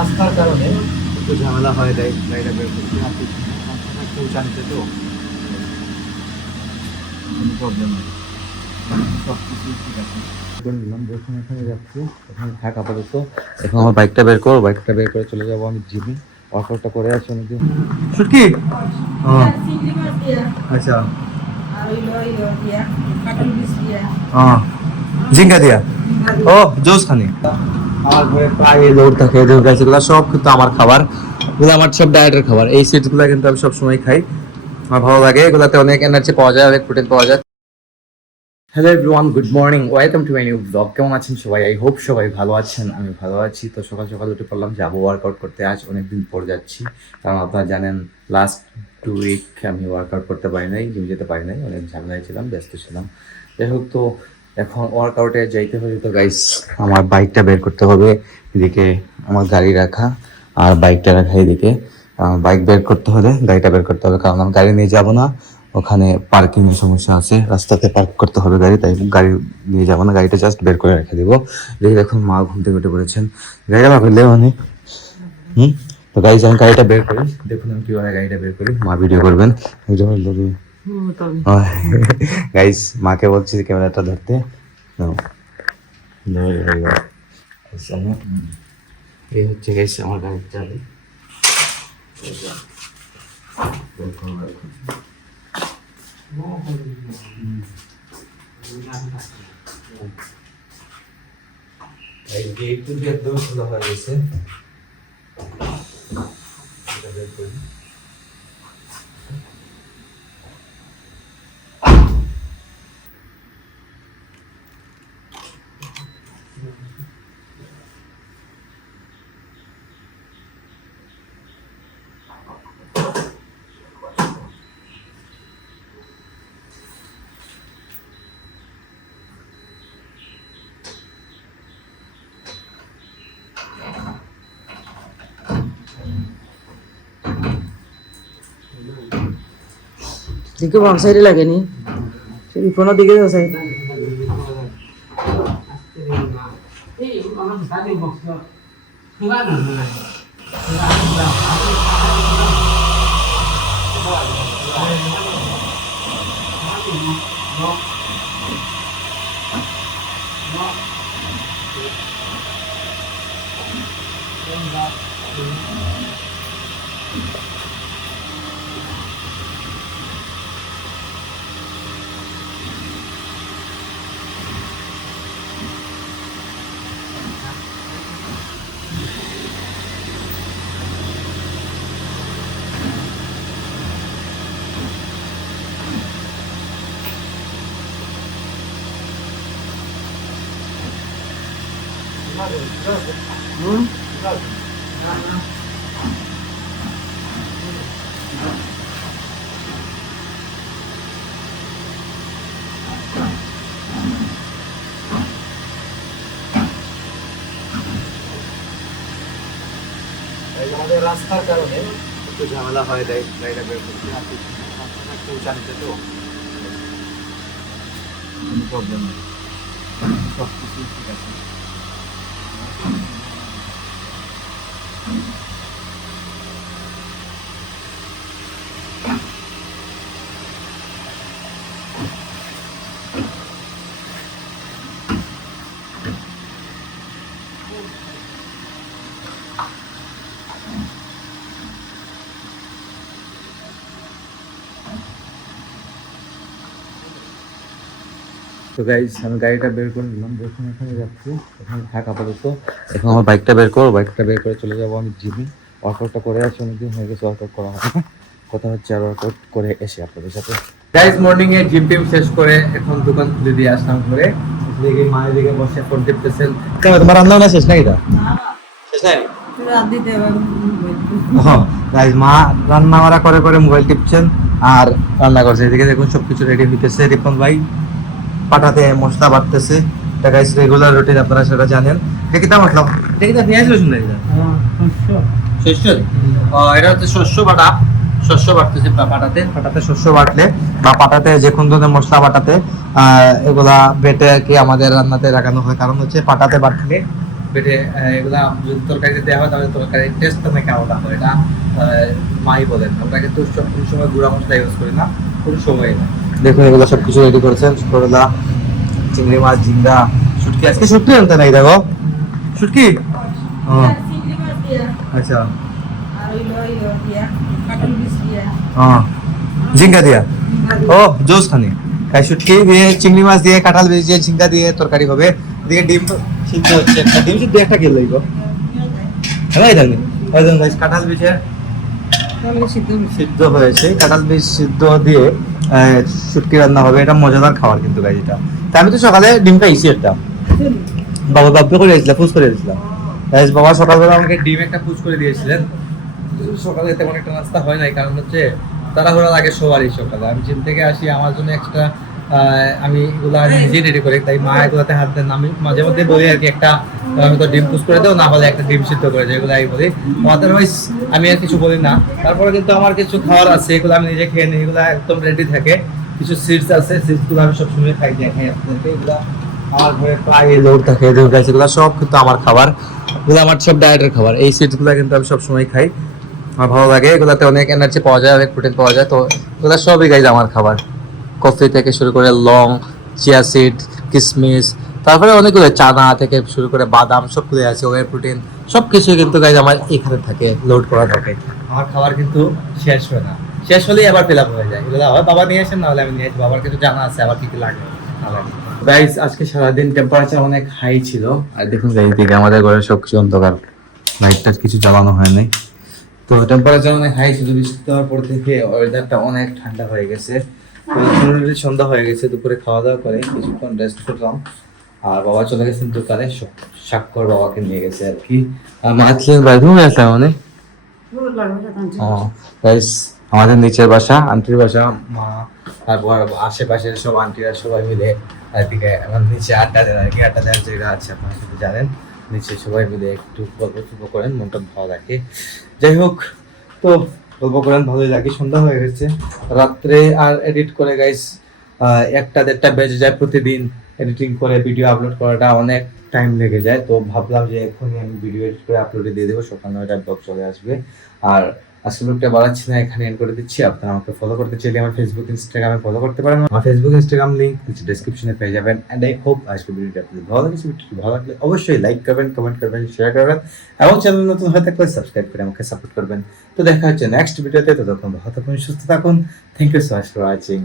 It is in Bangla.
রাস্তার কারণে একটু ঝামেলা হয় গাড়িটা বের করতে আপনি একটু জানতে তো কোনো প্রবলেম নেই, সব কিছু ঠিক আছে। করে নিলাম, যখন এখানে যাচ্ছি ওখানে থাক আপাতত। এখন আমার বাইকটা বের করো, বাইকটা বের করে চলে যাবো আমি জিমে। ওয়ার্কআউটটা করে আসি অনেকদিন। শুটকি ও আচ্ছা জিঙ্কা দিয়া ও জোস খানি। আমার ঘরে প্রায় লোড থাকে, এদের গাছ এগুলো সব কিন্তু আমার খাবার, এগুলো আমার সব ডায়েটের খাবার। এই সিডস গুলো কিন্তু আমি সবসময় খাই, আমার ভালো লাগে। এগুলোতে অনেক এনার্জি পাওয়া যায়, অনেক প্রোটিন পাওয়া যায়। Hello everyone, good morning, welcome to my new blog. কেমন আছেন সবাই? আই হোপ সবাই ভালো আছেন, আমি ভালো আছি। তো সকাল সকাল উঠে পড়লাম, যাবো ওয়ার্কআউট করতে। আজ অনেকদিন পর যাচ্ছি, কারণ আপনারা জানেন লাস্ট 2 উইক আমি ওয়ার্কআউট করতে পারি নাই, জিম যেতে পারি নাই, অনেক ঝামেলায় ছিলাম, ব্যস্ত ছিলাম। যাই হোক, তো এখন ওয়ার্কআউটে যাইতে হলে তো গাইস আমার বাইকটা বের করতে হবে। এদিকে আমার গাড়ি রাখা আর বাইকটা রাখা এদিকে। বাইক বের করতে হলে গাড়িটা বের করতে হবে, কারণ আমি গাড়ি নিয়ে যাবো না, ওখানে পার্কিং এর সমস্যা আছে, রাস্তাতে পার্ক করতে হবে গাড়ি, তাই গাড়ি নিয়ে যাবো না, গাড়িটা জাস্ট বের করে রেখে দিব। দেখি এখন মা ঘুম থেকে উঠে পড়েছেন, গাড়িটা বা করলে মানে তো গাড়ি আমি গাড়িটা বের করি, দেখুন আমি কিভাবে গাড়িটা বের করি, মা ভিডিও করবেন। গাইস মাকে বলছি ক্যামেরাটা ধরতে, এই হচ্ছে গাইস আমার গাড়ির চাবি। এই গেট কিন্তু একদম খোলা হয়ে গেছে। দিকে বাম সাইডে লাগেনি, সেই কোন দিকে সাইড আমাদের রাস্তার কারণে একটু ঝামেলা হয় গাড়িটা বের করতে আপনি একটু জানতে তো কোনো প্রবলেম নেই, সব কিছু ঠিক আছে। তো গাইস আমি গাড়িটা বের করে নিলাম, যখন এখানে যাচ্ছি ওখানে থাক আপাতত। এখন আমার বাইকটা বের করো, বাইকটা বের করে চলে যাবো আমি জিমে। ওয়ার্কআউটটা করে আসি, অনেকদিন হয়ে গেছে ওয়ার্কআউট করা হয় না। কথা হচ্ছে আর ওয়ার্কআউট করে এসে আপনাদের সাথে। গাইস মর্নিং এ জিম টিম শেষ করে এখন দোকান খুলে দিয়ে আসলাম করে, দেখি মায়ের দিকে বসে ফোন টিপতেছেন। কেন তোমার রান্না না শেষ নাকি? শেষ নাই? গাইস মা রান্না বাড়া করে করে মোবাইল টিপছেন আর রান্না করছে। এদিকে দেখুন সবকিছু রেডি হইতেছে, রিপন ভাই পাটাতে মশলা বাটতেছে। এটা গাইস রেগুলার রুটিন, আপনারা সেটা জানেন। এটা কি তা মশলা? এটা কি তা পেঁয়াজ রসুন না? এটা শস্য। এটা হচ্ছে শস্য বাটা, শস্য বাটতেছে পাটাতে। পাটাতে শস্য বাটলে বা পাটাতে যে কোন ধরনের মশলা বাটাতে এগুলা বেটে আর কি আমাদের রান্নাতে লাগানো হয়, কারণ হচ্ছে পাটাতে বাটলে বেটে এগুলা যদি তরকারিতে দেওয়া হয় তাহলে তরকারির টেস্টটা নাকি আলাদা হয়, এটা মাই বলেন। আমরা কিন্তু কোনো সময় গুঁড়া মশলা ইউজ করি না, কোনো সময় না। দেখুন এগুলো সব কিছু রেডি করেছেন, শুক্রবেলা চিংড়ি মাছ, ঝিঙ্গা, শুটকি। আজকে শুটকি আনতে নাই, দেখো শুটকি। আচ্ছা, ঝিঙ্গা দিয়া, ও জোস খানি খাই। শুটকি দিয়ে, চিংড়ি মাছ দিয়ে, কাঁঠাল বীজ দিয়ে, ঝিঙ্গা দিয়ে তরকারি হবে। এদিকে ডিম সিদ্ধ হচ্ছে, একটা ডিম সিদ্ধ একটা খেয়ে লইব। হ্যাঁ জানি কাঁঠাল বীজের সিদ্ধ হয়েছে, কাঁঠাল বীজ সিদ্ধ দিয়ে শুটকি রান্না হবে। এটা মজাদার খাবার কিন্তু গাইজ এটা। তা আমি তো সকালে ডিম খাইছি একটা, বাবা বাপ্পে করে দিয়েছিলাম, ফুস করে দিয়েছিলাম। গাইজ বাবা সকালবেলা আমাকে ডিম একটা ফুস করে দিয়েছিলেন। সকালে তেমন একটা নাস্তা হয় নাই, কারণ হচ্ছে তাড়াহুড়া লাগে সবারই সকালে। আমি জিম থেকে আসি, আমার জন্য এক্সট্রা আমি এগুলো নিজেই রেডি করি, তাই মা এগুলোতে হাত দেন। আমি মাঝে মধ্যে বলি আর কি, একটা আমি তো ডিম পুষ করে দাও, না হলে একটা ডিম সিদ্ধ করে দাও, এগুলো আমি বলি। আদারওয়াইজ আমি আর কিছু বলি না। তারপরে কিন্তু আমার কিছু খাবার আছে, এগুলো আমি নিজে খেয়ে নিই, এগুলো একদম রেডি থাকে। কিছু সিডস আছে, সিডসগুলো আমি সবসময় খাই, দেখাই আপনাদেরকে। এগুলো আমার ঘরে প্রায় লোড থাকে, এদের কাছে এগুলো সব কিন্তু আমার খাবার, এগুলো আমার সব ডায়েটের খাবার। এই সিডসগুলো কিন্তু আমি সবসময় খাই, আমার ভালো লাগে। এগুলাতে অনেক এনার্জি পাওয়া যায়, অনেক প্রোটিন পাওয়া যায়। তো এগুলো সবই গাইজ আমার খাবার, কফি থেকে শুরু করে লং, চিয়া সিড, কিশমিশ, তারপরে অনেকগুলো চানা থেকে শুরু করে বাদাম সবগুলো আছে, ওয়ে প্রোটিন সব কিছু কিন্তু গাইজ আমার এখানে থাকে, লোড করা থাকে। আমার খাবার কিন্তু শেষ হয় না, শেষ হলেই আবার ফিল আপ হয়ে যায়। এগুলো হয় বাবা নিয়ে আসেন, না হলে আমি নিয়ে আসবো। বাবার কিন্তু জানা আছে আবার কি কি লাগে না লাগে। গাইজ আজকে সারাদিন টেম্পারেচার অনেক হাই ছিল, আর দেখুন গাইজ দিকে আমাদের ঘরে সব কিছু অন্ধকার, লাইটটা কিছু জ্বালানো হয় নাই। তো টেম্পারেচার অনেক হাই ছিল, বৃষ্টি দেওয়ার পর থেকে ওয়েদারটা অনেক ঠান্ডা হয়ে গেছে। সন্ধ্যা হয়ে গেছে, দুপুরে খাওয়া দাওয়া করে কিছুক্ষণ রেস্ট করলাম, আর বাবা চলে গেছেন দোকানে, স্বাক্ষর বাবাকে নিয়ে গেছে আর কি। আর মা ছিলেন বাথরুমে আসলাম মানে আমাদের নিচের বাসা, আন্টির বাসা, মা, তারপর আশেপাশের সব আন্টিরা সবাই মিলে এদিকে আমার নিচে আড্ডা দেন আর কি। আড্ডা দেওয়ার জায়গা আছে, আপনারা শুধু জানেন। নিচে সবাই মিলে একটু গল্প টল্প করেন, মনটা ভালো লাগে। যাই হোক, তো গল্প করেন, ভালোই লাগে। সন্ধ্যা হয়ে গেছে, রাত্রে আর এডিট করে গাইস 1টা 1:30 বেজে যায় প্রতিদিন। এডিটিং করে ভিডিও আপলোড করাটা অনেক টাইম লেগে যায়। তো ভাবলাম যে এখনই আমি ভিডিও এডিট করে আপলোডে দিয়ে দেবো, সকাল 9টায় ব্লগ চলে আসবে। আর আজকে ব্লগটা বাড়াচ্ছি না, এখানে এন্ড করে দিচ্ছি। আপনারা আমাকে ফলো করতে চাইলে আমার ফেসবুক ইনস্টাগ্রামে ফলো করতে পারেন। আমার ফেসবুক ইনস্টাগ্রাম লিঙ্ক নিচে ডেসক্রিপশনে পেয়ে যাবেন। এন্ড আই হোপ আজকে ভিডিওটা আপনাদের ভালো লেগেছে। ভিডিওটি ভালো লাগলে অবশ্যই লাইক করবেন, কমেন্ট করবেন, শেয়ার করবেন, এবং চ্যানেল নতুন হয়ে থাকলে সাবস্ক্রাইব করে আমাকে সাপোর্ট করবেন। তো দেখা হচ্ছে নেক্সট ভিডিওতে, ততক্ষণ ভালো থাকুন, সুস্থ থাকুন। Thank you so much for watching.